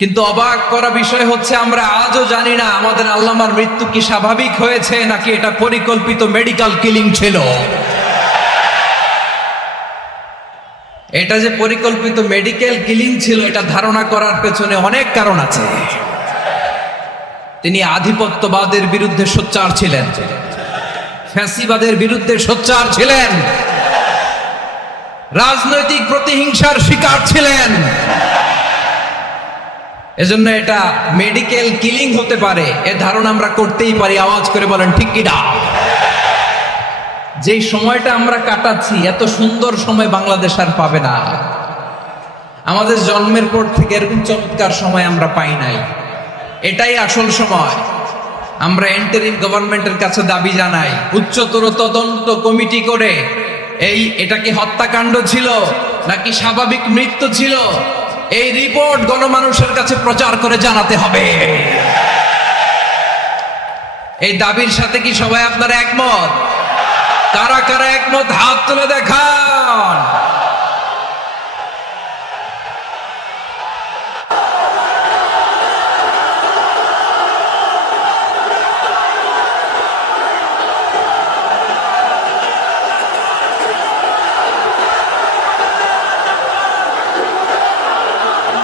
কিন্তু অবাক করা বিষয় হচ্ছে আমরা আজও জানি না আমাদের আল্লামার মৃত্যু কি স্বাভাবিক হয়েছে নাকি এটা পরিকল্পিত মেডিকেল কিলিং ছিল। এটা যে পরিকল্পিত মেডিকেল কিলিং ছিল এটা ধারণা করার পেছনে অনেক কারণ আছে। তিনি আধিপত্যবাদের বিরুদ্ধে সোচ্চার ছিলেন, ফ্যাসিবাদের বিরুদ্ধে সোচ্চার ছিলেন, রাজনৈতিক প্রতিহিংসার শিকার ছিলেন। এজন্য এটা মেডিকেল কিলিং হতে পারে এ ধারণা আমরা করতেই পারি। আওয়াজ করে বলেন ঠিক কি না? যেই সময়টা আমরা কাটাচ্ছি এত সুন্দর সময় বাংলাদেশ আর পাবে না। আমাদের জন্মের পর থেকে এরকম চমৎকার সময় আমরা পাই নাই। এটাই আসল সময়। আমরা ইন্টারিম গভর্নমেন্টের কাছে দাবি জানাই, উচ্চতর তদন্ত কমিটি করে এটা কি হত্যাকাণ্ড ছিল নাকি স্বাভাবিক মৃত্যু ছিল এই রিপোর্ট গণমানুষের কাছে প্রচার করে জানাতে হবে। এই দাবির সাথে কি সবাই আপনারা একমত? কারা কারা একমত হাত তুলে দেখান।